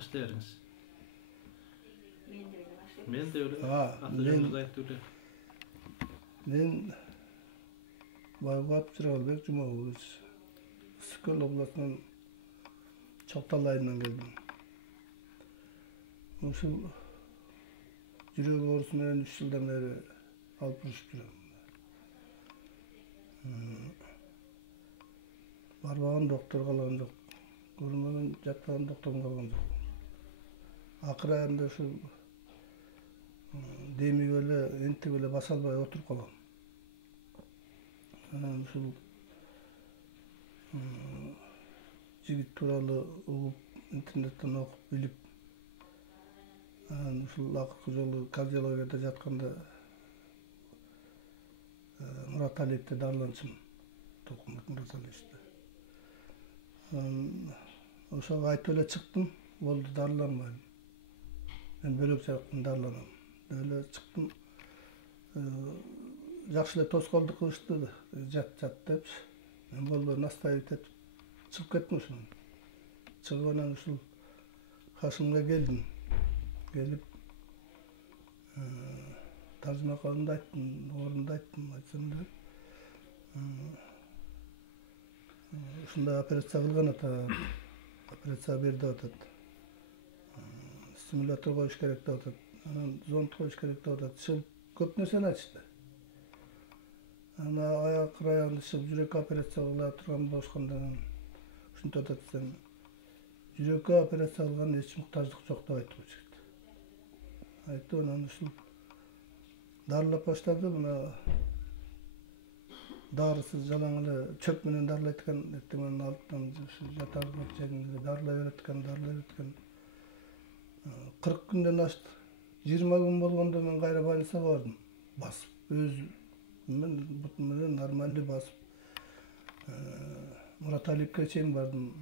Başlay beriniz. Men de öyle. Atacağımızda aytdı öyle. Men Baybap Çırağılbek Cumaoğlu'yuz. Sıkıl oblasından Çaptal ayından geldim. Uşul жүрек orusundan 3 yıldan beri alıp duruşup duruyorum. Barbağın doktor kalan yok. Görünmeden jatpagan doktorum kalan yok. Akır ayında şu demi böyle, enti böyle basalbay oturup kalan. Şu jigit turalı uğup, internetten okup bilip, şu akırkı jolu kardiyologiyada jatkanda Murat Aliyev'de darlançım. Tokumak Murat Aliyev'de. Oşa ayt öyle çıktım, oldu darlanmayım. Ben bölük çarptım darlanam. Öyle çıktım. Жақшылай тоскоолдук кылышты, жат деп. Мен болбой наставить этип чыгып кеттим ушунан. Чыгып анан ушул Хашимге келдим. Келип таржымакалымды айттым, орунду айттым, айтсам да ушундай операция кылган атат, операция берди атат. Стимулятор коюш керек деп атат. Анан зонд коюш керек деп атат. Көп нерсени айтышты. Ана аяк районда жүрөк операция кыла турган болушкандан ушинтип атат десем, жүрөккө операция кылган эч муктаждык жок деп айтты жигит. Айтты, анан ушул дарылап баштады, мына дарысыз жалаң эле чөп менен дарылайт экен, эртең алтынан ушу жатарлык жеринде дарылай берет экен. 40 күндөн ашты. 20 күн болгондо мен кайра больницага бардым. Басып, мен бутум менен нормалдуу басып. Мурат Алиевке чейин бардым.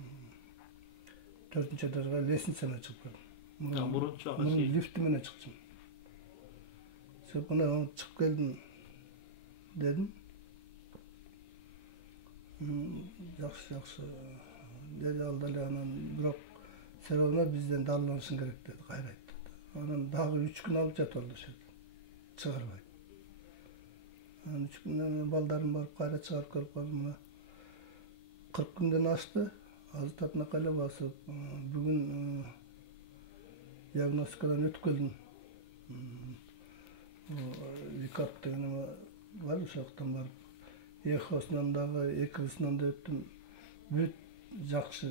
4-нче этажга лестница менен чыгып келдим. Мурунчу ага Мунун лифти менен чыктым. Сөп мына чыгып келдим дедим. Жакшы. Деди ал деле анан бирок себебине бизден дарыланышың керек деди, кайра айтты. Анан дагы 3 күн алып жатып алды ошол. Чыгарбай. Анан 3 күндөн балдарым барып кайра чыгарып келип калдым. 40 күндөн ашты. Азыр татынакайла басып, бүгүн диагностикадан өтүп келдим. Викап деген бар, ошоктон барып эхосунан дагы экрысынан да өттүм. Бүт жакшы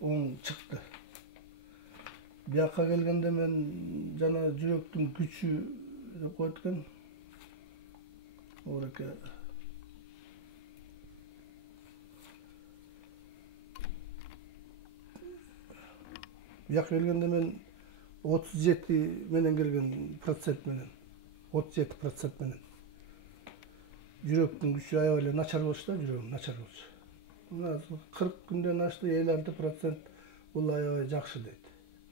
оң чыкты. Бияка келгенде мен жана жүрөктүн күчү деп коет экен. Оореке бияка келгенде мен 37 менен келген, процент менен. 37% менен. Жүрөктүн күчү аябай эле начар болчу да, жүрөгүм начар болчу. Мына 40 күндөн ашты, 56% бул аябай жакшы дейт.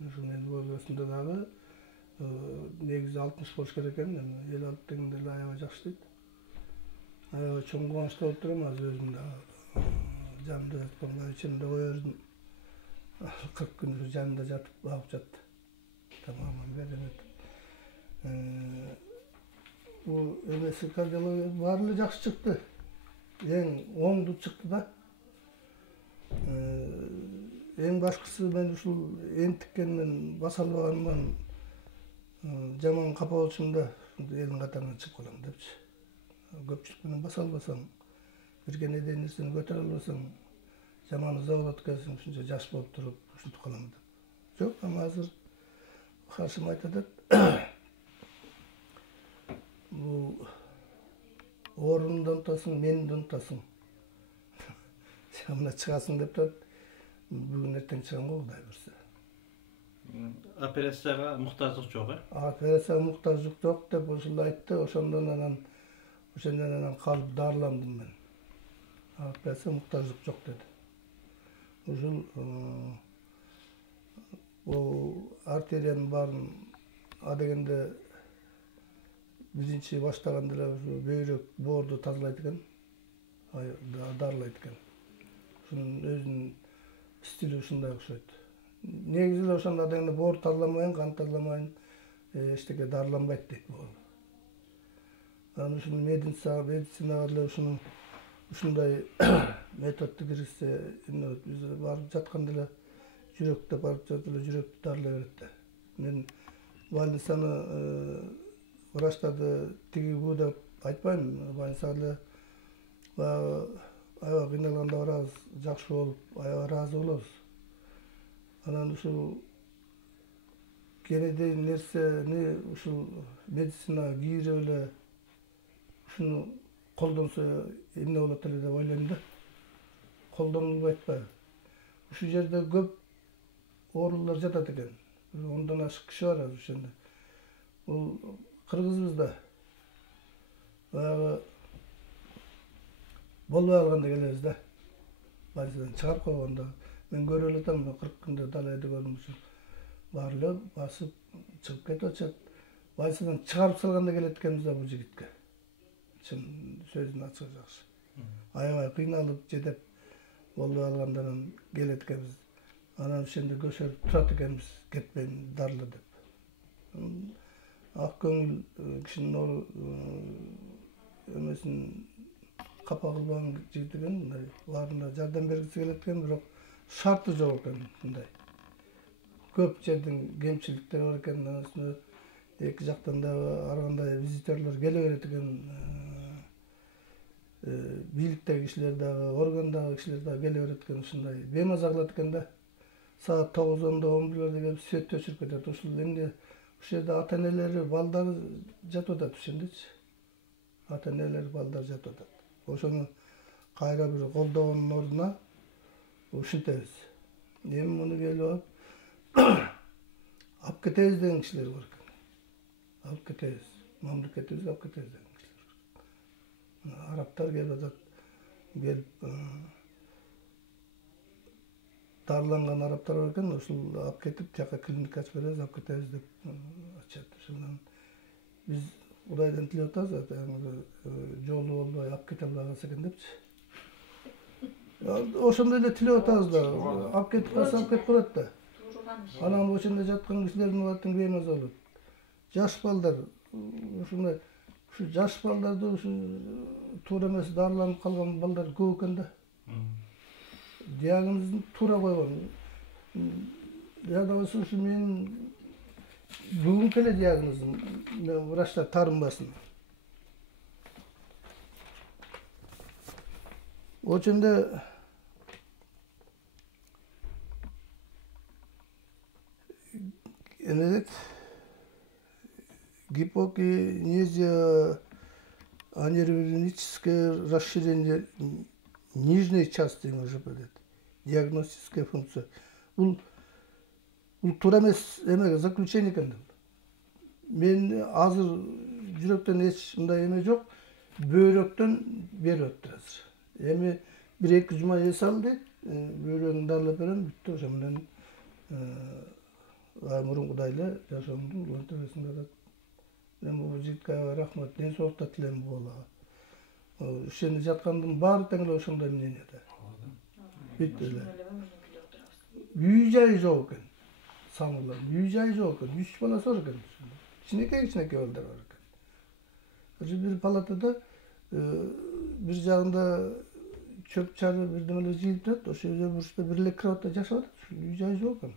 Ошо мен болбосунда дагы негизи 60 болуш керек экен, 56 дегенде эле аябай жакшы дейт. Аябай чоң кубанычта болуп турам, азыр өзүм да жанымда жаткан ичимде кое бердим. 40 күн жанымда жатып, багып жатты. Тамаман беремет. Bu эмеси кардиология баары эле жакшы чыкты. Эң оңду чыкты да. Эң башкысы мен ушул энтиккенмен баса албаганымдан жаман капа болчумун да, элдин катарынан чыгып калам депчи. Көпчүлүк менен баса албасаң, бирге нерсени көтөрө албасаң, жаман ыза болот экенсиң, ушунча жаш болуп туруп ушинтип калам деп. Жок, ама азыр Хашим айтат, бул орунду унутасың, мени да унутасың. Мына чыгасың деп турат. Бүгүн эртең чыгам го, Кудай буйрса. Операцияга муктаждык жок, Операцияга муктаждык жок деп ушул айтты. Ошондон анан калып дарыландым мен. Операцияга муктаждык жок деди. Ушул бул артериянын баарын адегенде биринчи баштаганда эле бөйрөк боорду тазалайт экен, дарылайт экен. Ушунун өзүнүн стили ушундай окшойт. негизи ошондо дегенде боор тазаламайын, кан тазаламайын эчтеке дарыланбайт дейт бул. Анан ушуну медицинага деле ушундай методду киргизсе, биз барып жатканда эле жүрөктө барып жатып эле жүрөктү дарылай берет да. Мен больницаны врачтарды тиги бу деп айтпайм, больницага деле аябай кыйналганда барабыз, жакшы болуп, аябай ыраазы болобуз. Анан ушул кенедей нерсени ушул медицинага кийирип эле ушуну колдонсо эмне болот эле деп ойлойм да. Колдонулбайт атпайбы? Ушул жерде көп оорулар жатат экен. 10-дан ашык киши бар азыр ошондо. Бул кыргызбыз да. Баягы болбой калганда келебиз да. Больницадан чыгарып койгондо мен көрүп элетем, 40 күндө далайда көрдүм ушул. Баары эле басып чыгып кетип атышат. Больницадан чыгарып салганда келет экенбиз да бул жигитке. Чын сөздүн ачыгы жакшы. Аябай кыйналып жетеп болбой калгандан келет экенбиз. Анан ошондо көчөрүп турат экенбиз, кетпейин дарыла деп. Ак көңүл кишинин эмесин капа кылбаган жигит экен, мындай баарына жардам бергиси келет экен, бирок шарты жок экен мындай. Көп жерден кемчиликтер бар экен, анан эки жактан дагы ар кандай визитерлер келе берет экен. Бийликтеги кишилер дагы, органдагы кишилер дагы келе берет экен, ушундай бемаза кылат экен да. Саат 9-ондо 11-лерде келип свет өчүрүп кетет. Ушул эмне ушул жерде ата-энелери, балдары жатып атат ошондочу. Ата-энелери, балдары жатып атат. Ошону кайра бир колдогондун ордуна ушинтебиз. Эми муну келип алып кетебиз деген кишилер бар экен. Алып кетебиз. Мамлекетибизге алып кетебиз деген кишилер бар. Арабтар келип атат. Келип дарыланган арабтар бар экен, ушул алып кетип, жака клиника ачып беребиз, алып кетебиз деп айтышат. Ошондон биз Кудайдан тилеп атабыз, жолу болбой алып кете албай калса экен депчи. Ошондой эле тилеп атабыз да, алып кетип калса алып кетип калат да. Анан ошондо жаткан кишилердин баардыгы бемаза болот. Жаш балдар, ушундай ушу жаш балдарды ушу туура эмес дарыланып калган балдар көп экен да. Диагнозун туура койгон. Я да болсо ушу менин бүгүнкү эле диагнозум, врачтар тарынбасын. Ошондо эме дейт, гипокинезия аневрическое расширение нижней части МЖП дейт. Диагностическая функция. Бул туура эмес эме заключение экен. Мен азыр жүрөктөн эч мындай эме жок, бөйрөктөн берип атты азыр. Эми 1-2 жума эс ал дейт, бөйрөгүн дарылап берем, бүттү, ошо менен мурункудай эле жашоомду өтөбөсүн атат. Мен бул жигитке рахмат, ден соолукту тилейм бул балага. Ошондо жаткандын баары тең эле ошондой мнениеде. Бүт эле. Үй жайы жок экен. Самырлар, үй жайы жок экен. 3 баласы бар экен. Кичинекей балдар бар экен. Ошо бир палатада бир жагында чөп чары бирдемелер жыйылып турат, ошол жерде бурчта бир эле кроватта жашап атат. Үй жайы жок экен.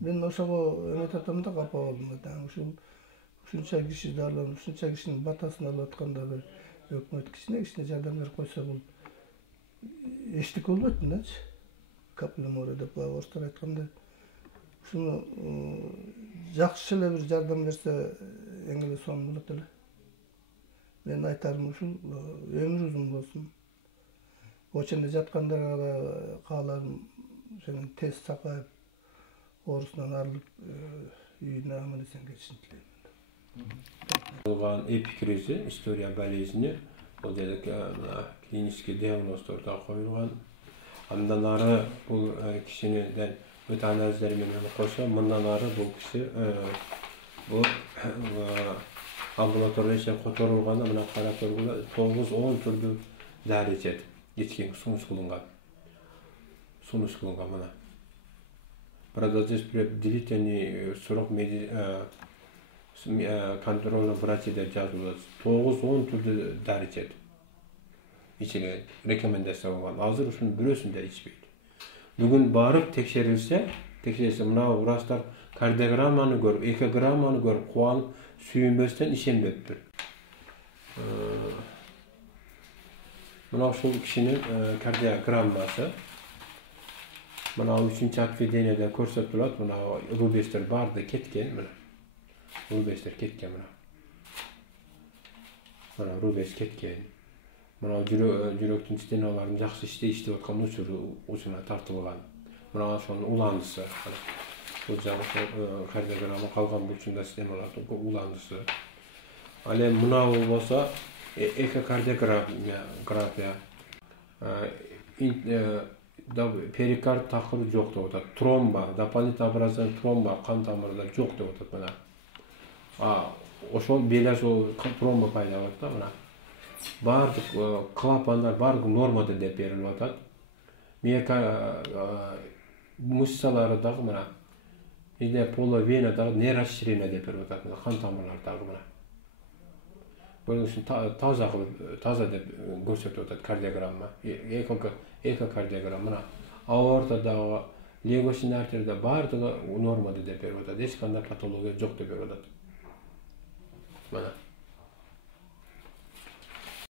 Мен ошого эметип атам да, капа болдум да. Ушунча киши дарыланып, ушунча кишинин батасын алып атканда бир өкмөт кичине жардам берип койсо, бул эчтеке болбойт мындачы. Капля море деп орустар айткандай. Ушуну жакшы эле бир жардам берсе, эң эле сонун болот эле. Мен айтарым ушул, өмүр узун болсун. Ошондо жаткандарга да кааларым сенин тез сакайып, оорусунан арылып, үйүнө аман-эсен кетишин тилейм. Болгон эпикризи, история болезни, бул жерде клинический диагнозтордо коюлган. Андан ары бул кишинин өтө анализдери менен койсо, мындан ары бул киши бул амбулатория ишен которулганда мына карап көргүлө 9-10 түрдүү дары ичет. Ичкен сунуш кылынган мына. продолжать длительный срок контрольный врачи деп жазылып 9-10 түрде дәрі içеді. İçine рекомендация болған. Азыр ушунун бирөөсүн да ичпейт. Бүгүн барып текшерилсе, мына врачтар кардиограмманы көрүп, экограмманы көрүп, кубанып, сүйүнбөстөн ишенбептир. Мына ушул кишинин кардиограммасы мына 3-чү отведенияда көрсөтүлөт. Мына рубецтер барды кеткен, мына. Рубецтер кеткен мына. Мына рубец кеткен. Мына жүрөктүн стеналарын жакшы иштеп аткан учуруна тартылган. Мына ошонун уландысы. Бул жагы кардиограмма калган бурчунда стеналардын уландысы. Ал эми мына болсо экокардиография. Перикард такыры жок деп атат. Тромба, дополнительный образование тромба кан тамырында жок деп атат мына. Ошол белес тромба пайда болот да мына. Бардык клапандар бардыгы нормада деп берилип атат. Мышцалары дагы мына. Иде половина дагы не расширение деп берип атат. Кан тамырлары дагы мына. Бул таза деп көрсөтүп атат кардиограмма. Экокардиограмма мына. Аортадагы легочный артерияда бардыгы нормада деп берип атат. Эч кандай патология жок деп берип атат. Мына.